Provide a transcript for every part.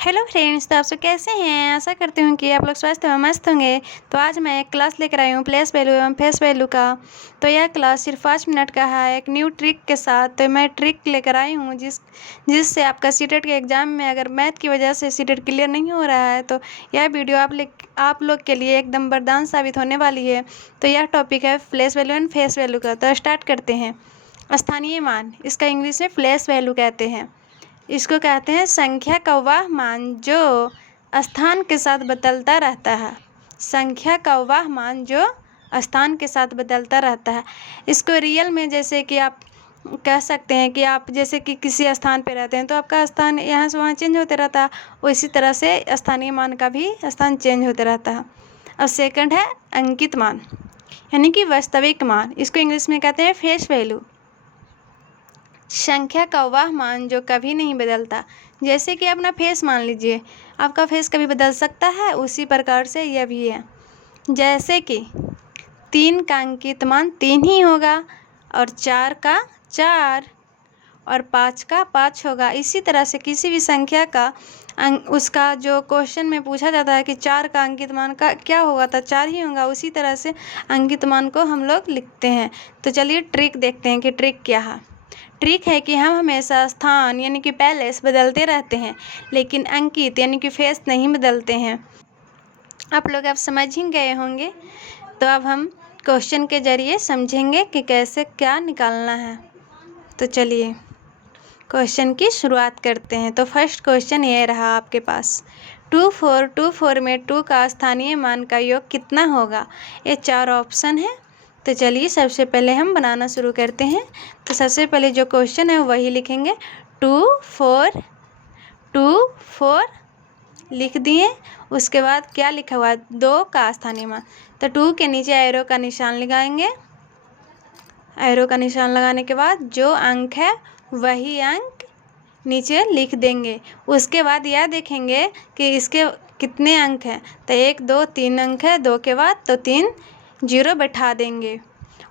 Hello friends, तो आप सब कैसे हैं। आशा करती हूँ कि आप लोग स्वस्थ एवं मस्त होंगे। तो आज मैं एक क्लास लेकर आई हूँ प्लेस वैल्यू एवं फेस वैल्यू का। तो यह क्लास सिर्फ 5 मिनट का है एक न्यू ट्रिक के साथ। तो मैं ट्रिक लेकर आई हूँ जिससे आपका सीटेट के एग्ज़ाम में अगर मैथ की वजह से सीटेट क्लियर नहीं हो रहा है तो यह वीडियो आप लोग के लिए एकदम वरदान साबित होने वाली है। तो यह टॉपिक है place value and face value का। तो स्टार्ट करते हैं। स्थानीय मान, इसका इंग्लिश में प्लेस वैल्यू कहते हैं। इसको कहते हैं संख्या का वह मान जो स्थान के साथ बदलता रहता है। संख्या का वह मान जो स्थान के साथ बदलता रहता है। इसको रियल में जैसे कि आप कह सकते हैं कि आप जैसे कि किसी स्थान पे रहते हैं तो आपका स्थान यहाँ से वहाँ चेंज होते रहता है। उसी तरह से स्थानीय मान का भी स्थान चेंज होते रहता है। अब सेकंड है अंकित मान, यानी कि वास्तविक मान। इसको इंग्लिश में कहते हैं फेस वैल्यू। संख्या का वह मान जो कभी नहीं बदलता। जैसे कि अपना फेस मान लीजिए, आपका फेस कभी बदल सकता है, उसी प्रकार से यह भी है। जैसे कि 3 का अंकित मान 3 ही होगा और 4 का 4 और 5 का 5 होगा। इसी तरह से किसी भी संख्या का उसका जो क्वेश्चन में पूछा जाता है कि 4 का अंकित मान का क्या होगा, तो 4 ही होगा। उसी तरह से अंकित मान को हम लोग लिखते हैं। तो चलिए ट्रिक देखते हैं कि ट्रिक क्या है। ट्रिक है कि हम हमेशा स्थान यानी कि पैलेस बदलते रहते हैं, लेकिन अंकित यानी कि फेस नहीं बदलते हैं। आप लोग अब समझ ही गए होंगे। तो अब हम क्वेश्चन के जरिए समझेंगे कि कैसे क्या निकालना है। तो चलिए क्वेश्चन की शुरुआत करते हैं। तो फर्स्ट क्वेश्चन ये रहा आपके पास, 2424 में 2 का स्थानीय मान का योग कितना होगा। ये 4 ऑप्शन है। तो चलिए सबसे पहले हम बनाना शुरू करते हैं। तो सबसे पहले जो क्वेश्चन है वही लिखेंगे। 2 4 2 4 लिख दिए। उसके बाद क्या लिखा हुआ है, 2 का स्थानीय मान। तो 2 के नीचे एरो का निशान लगाएंगे। एरो का निशान लगाने के बाद जो अंक है वही अंक नीचे लिख देंगे। उसके बाद यह देखेंगे कि इसके कितने अंक हैं। तो 1 2 3 अंक है, 2 के बाद तो 3 जीरो बैठा देंगे।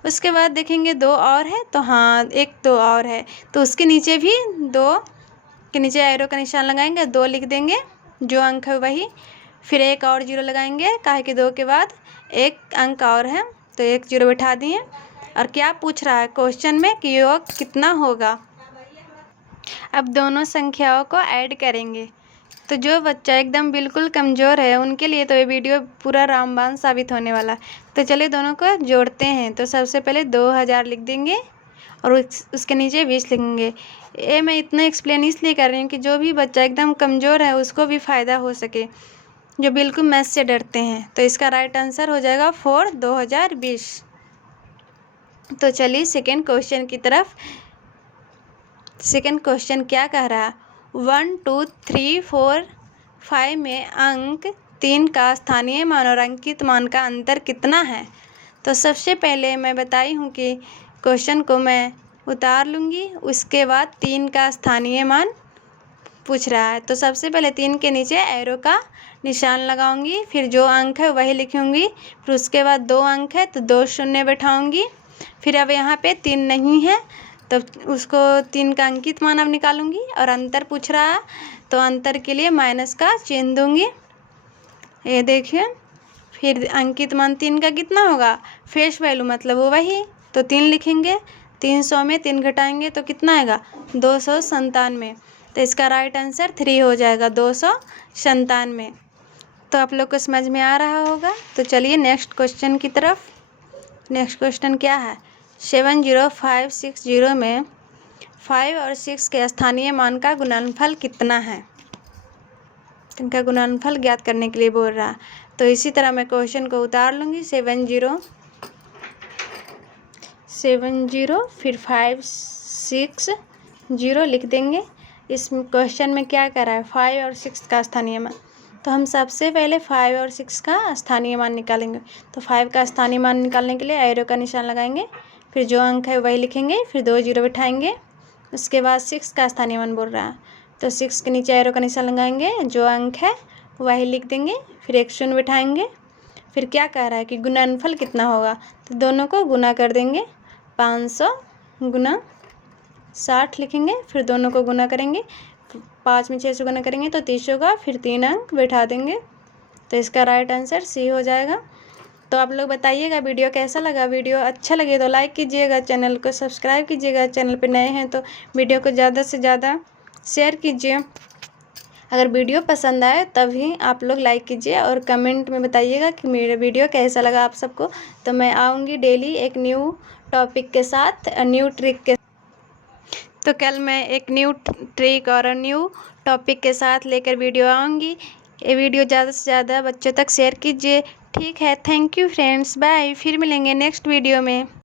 उसके बाद देखेंगे 2 और है, तो हाँ 1 2 और है, तो उसके नीचे भी 2 के नीचे एरो का निशान लगाएंगे, 2 लिख देंगे, जो अंक है वही। फिर 1 और जीरो लगाएंगे, काहे कि 2 के बाद 1 अंक और है, तो 1 जीरो बैठा दिए। और क्या पूछ रहा है क्वेश्चन में कि योग कितना होगा। अब दोनों संख्याओं को ऐड करेंगे। तो जो बच्चा एकदम बिल्कुल कमज़ोर है उनके लिए तो ये वीडियो पूरा रामबाण साबित होने वाला है। तो चलिए दोनों को जोड़ते हैं। तो सबसे पहले 2000 लिख देंगे और उसके नीचे 20 लिखेंगे। ये मैं इतना एक्सप्लेन इसलिए कर रही हूँ कि जो भी बच्चा एकदम कमज़ोर है उसको भी फ़ायदा हो सके, जो बिल्कुल मैथ से डरते हैं। तो इसका राइट आंसर हो जाएगा 4 2020। तो चलिए सेकेंड क्वेश्चन की तरफ। सेकेंड क्वेश्चन क्या कह रहा है, 1 2 3 4 5 में अंक 3 का स्थानीय मान और अंकित मान का अंतर कितना है। तो सबसे पहले मैं बताई हूँ कि क्वेश्चन को मैं उतार लूँगी, उसके बाद 3 का स्थानीय मान पूछ रहा है। तो सबसे पहले 3 के नीचे एरो का निशान लगाऊंगी, फिर जो अंक है वही लिखूंगी। फिर उसके बाद 2 अंक है तो 2 शून्य बैठाऊंगी। फिर अब यहाँ पे 3 नहीं है तो उसको 3 का अंकित मान अब निकालूंगी। और अंतर पूछ रहा है तो अंतर के लिए माइनस का चिन्ह दूंगी, ये देखिए। फिर अंकित मान 3 का कितना होगा, फेस वैल्यू मतलब वो वही, तो 3 लिखेंगे। 300 में 3 घटाएंगे तो कितना आएगा, 297। तो इसका राइट आंसर 3 हो जाएगा, 297। तो आप लोग को समझ में आ रहा होगा। तो चलिए नेक्स्ट क्वेश्चन की तरफ। नेक्स्ट क्वेश्चन क्या है, 70560 में 5 और 6 के स्थानीय मान का गुणनफल कितना है। इनका गुणनफल ज्ञात करने के लिए बोल रहा है। तो इसी तरह मैं क्वेश्चन को उतार लूँगी। 70 फिर 5 6 0 लिख देंगे। इस क्वेश्चन में क्या कर रहा है, 5 और 6 का स्थानीय मान। तो हम सबसे पहले 5 और 6 का स्थानीय मान निकालेंगे। तो 5 का स्थानीय मान निकालने के लिए एरो का निशान लगाएंगे, फिर जो अंक है वही लिखेंगे, फिर 2 जीरो बैठाएंगे। उसके बाद 6 का स्थानीय मान बोल रहा है, तो 6 के नीचे एरो का निशान लगाएंगे, जो अंक है वही लिख देंगे, फिर 1 शून्य बैठाएंगे। फिर क्या कह रहा है कि गुणनफल कितना होगा, तो दोनों को गुना कर देंगे। 500 गुना 60 लिखेंगे, फिर दोनों को गुना करेंगे, 5 में 6 से गुना करेंगे तो 30 होगा, फिर 3 अंक बैठा देंगे, तो इसका राइट आंसर सी हो जाएगा। तो आप लोग बताइएगा वीडियो कैसा लगा। वीडियो अच्छा लगे तो लाइक कीजिएगा, चैनल को सब्सक्राइब कीजिएगा, चैनल पे नए हैं तो वीडियो को ज़्यादा से ज़्यादा शेयर कीजिए। अगर वीडियो पसंद आए तभी आप लोग लाइक कीजिए और कमेंट में बताइएगा कि मेरा वीडियो कैसा लगा आप सबको। तो मैं आऊँगी डेली एक न्यू टॉपिक के साथ, न्यू ट्रिक के। तो कल मैं एक न्यू ट्रिक और न्यू टॉपिक के साथ लेकर वीडियो आऊँगी। ये वीडियो ज़्यादा से ज़्यादा बच्चों तक शेयर कीजिए। ठीक है, थैंक यू फ्रेंड्स, बाय। फिर मिलेंगे नेक्स्ट वीडियो में।